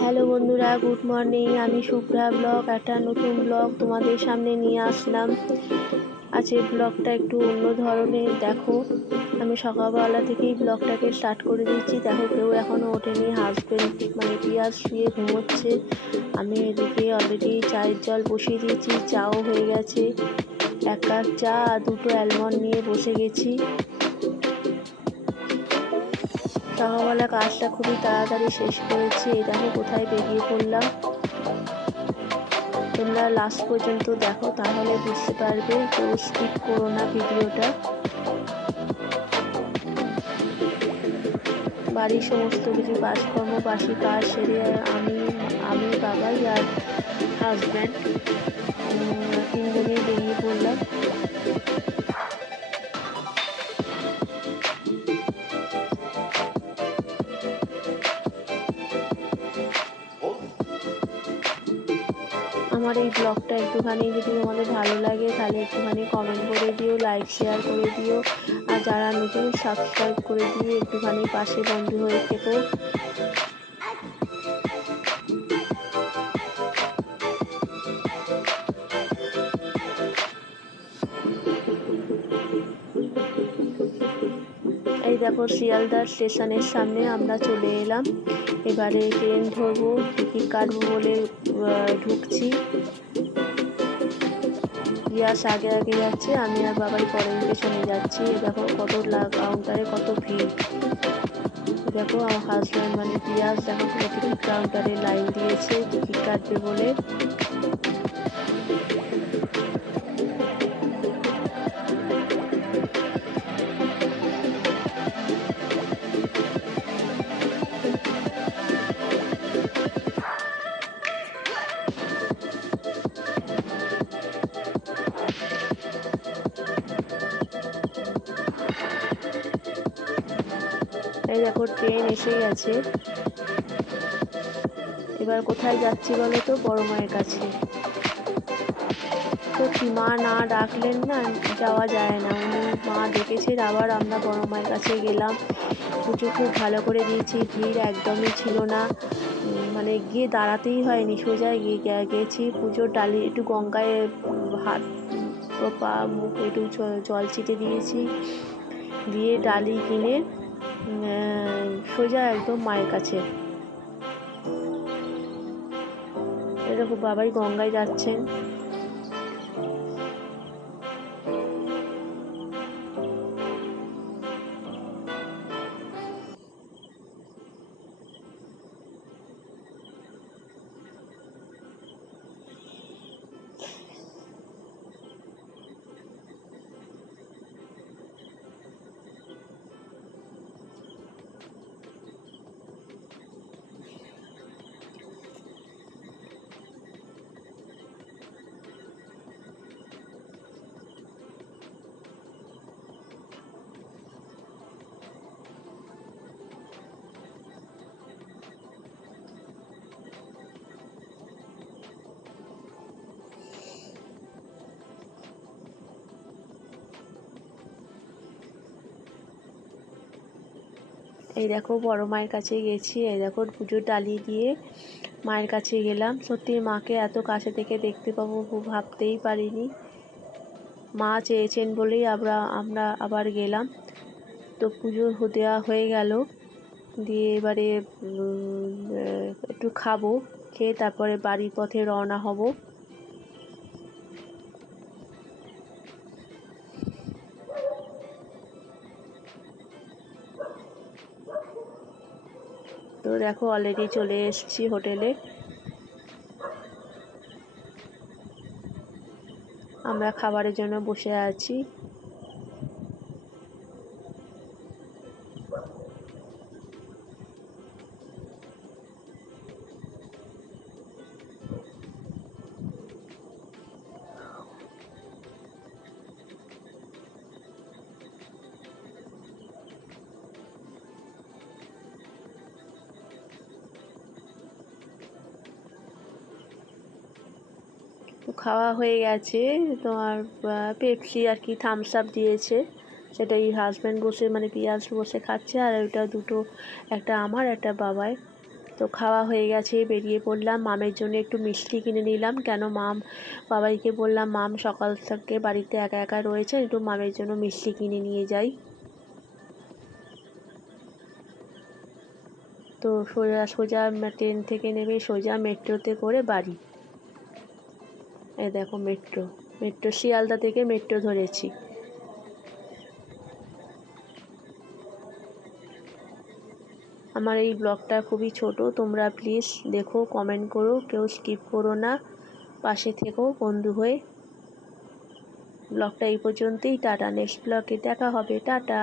Hello বন্ধুরা, good morning. আমি Shubhra blog, একটা নতুন ব্লগ তোমাদের সামনে নিয়ে আসলাম। আজকের ব্লগটা একটু অন্য ধরনের। দেখো, আমি সকালবেলা থেকেই ব্লগটাকে স্টার্ট করে দিচ্ছি। দেখো, কেউ এখনও ওঠেনি। হাজব্যান্ড মানে পিয়াজ শুয়ে ঘুমোচ্ছে। আমি এদিকে অলরেডি চায়ের জল বসিয়ে দিয়েছি, চাও হয়ে গেছে। 1 কাপ চা আর 2টো অ্যালমন্ড নিয়ে বসে গেছি। সকালবেলা কাজটা খুবই তাড়াতাড়ি শেষ করেছি। এই দেখো কোথায় বেরিয়ে পড়লাম। তোমরা লাস্ট পর্যন্ত দেখো, তাহলে বুঝতে পারবে। কেউ স্কিপ করো না ভিডিওটা। বাড়ির সমস্ত কিছু কাজকর্ম, বাসি কাজ সেরে আমি বাবাই আর হাজব্যান্ড তিনজনেই বেরিয়ে পড়লাম। আমার এই ব্লগটা একটুখানি যদি তোমাদের ভালো লাগে তাহলে একটুখানি কমেন্ট করে দিও, লাইক শেয়ার করে দিও। আর যারা নতুন, সাবস্ক্রাইব করে দিয়ে একটুখানি পাশে বন্ধু হয়ে থেকো। এই দেখো, শিয়ালদা স্টেশনের সামনে আমরা চলে এলাম। এবারে ট্রেন ধরবো, টিকিট কাটবো বলে ঢুকছি। ইয়াস আগে আগে যাচ্ছে, আমি আর বাবাই পরের পেছনে যাচ্ছি। দেখো কত কাউন্টারে কত ভিড়। দেখো আমার হাজব্যান্ড মানে পিয়াস, দেখো পুরো টিকিট কাউন্টারে লাইন দিয়েছে টিকিট কাটবে বলে। এই দেখো ট্রেন এসে গেছে। এবার কোথায় যাচ্ছি বলো তো? বড় মায়ের কাছে। সত্যি মা না ডাকলেন না যাওয়া যায় না। উনি মা ডেকেছেন, আবার আমরা বড় মায়ের কাছে গেলাম। পুজো খুব ভালো করে দিয়েছি, ভিড় একদমই ছিল না। মানে গিয়ে দাঁড়াতেই হয়নি, সোজা গেছি। পুজোর ডালি একটু গঙ্গায় হাত পা মুখ একটু জল ছিটে দিয়েছি, দিয়ে ডালি কিনে সোজা একদম মায়ের কাছে। এরকম বাবাই গঙ্গায় যাচ্ছেন। এই দেখো বড় মায়ের কাছে গেছি। এই দেখো পুজোর ডালি দিয়ে মায়ের কাছে গেলাম। সত্যি মাকে এত কাছে থেকে দেখতে পাবো ভাবতেই পারিনি। মা চেয়েছেন বলেই আমরা আবার গেলাম। তো পুজো দেওয়া হয়ে গেল, দিয়ে এবারে একটু খাবো, খেয়ে তারপরে বাড়ির পথে রওনা হব। তো দেখো অলরেডি চলে এসেছি হোটেলে। আমরা খাবারের জন্য বসে আছি। তো খাওয়া হয়ে গেছে। তোমার পেপসি আর কি, থামস আপ দিয়েছে। সেটাই হাজব্যান্ড বসে মানে পিয়াজ বসে খাচ্ছে, আর ওইটা দুটো, একটা আমার একটা বাবাই। তো তো খাওয়া হয়ে গেছে, বেরিয়ে পড়লাম। মামের জন্য একটু মিষ্টি কিনে নিলাম, কেন বাবাইকে বললাম মাম সকাল থেকে বাড়িতে একা একা রয়েছে, একটু মামের জন্য মিষ্টি কিনে নিয়ে যাই। তো সোজা ট্রেন থেকে নেমে সোজা মেট্রোতে করে বাড়ি। এই দেখো মেট্রো শিয়ালদা থেকে মেট্রো ধরেছি। আমার এই ব্লগটা খুবই ছোট, তোমরা প্লিজ দেখো, কমেন্ট করো, কেউ স্কিপ করো না, পাশে থেকো বন্ধু হয়ে। ব্লগটা এই পর্যন্তই, টাটা। নেক্সট ব্লগে দেখা হবে, টাটা।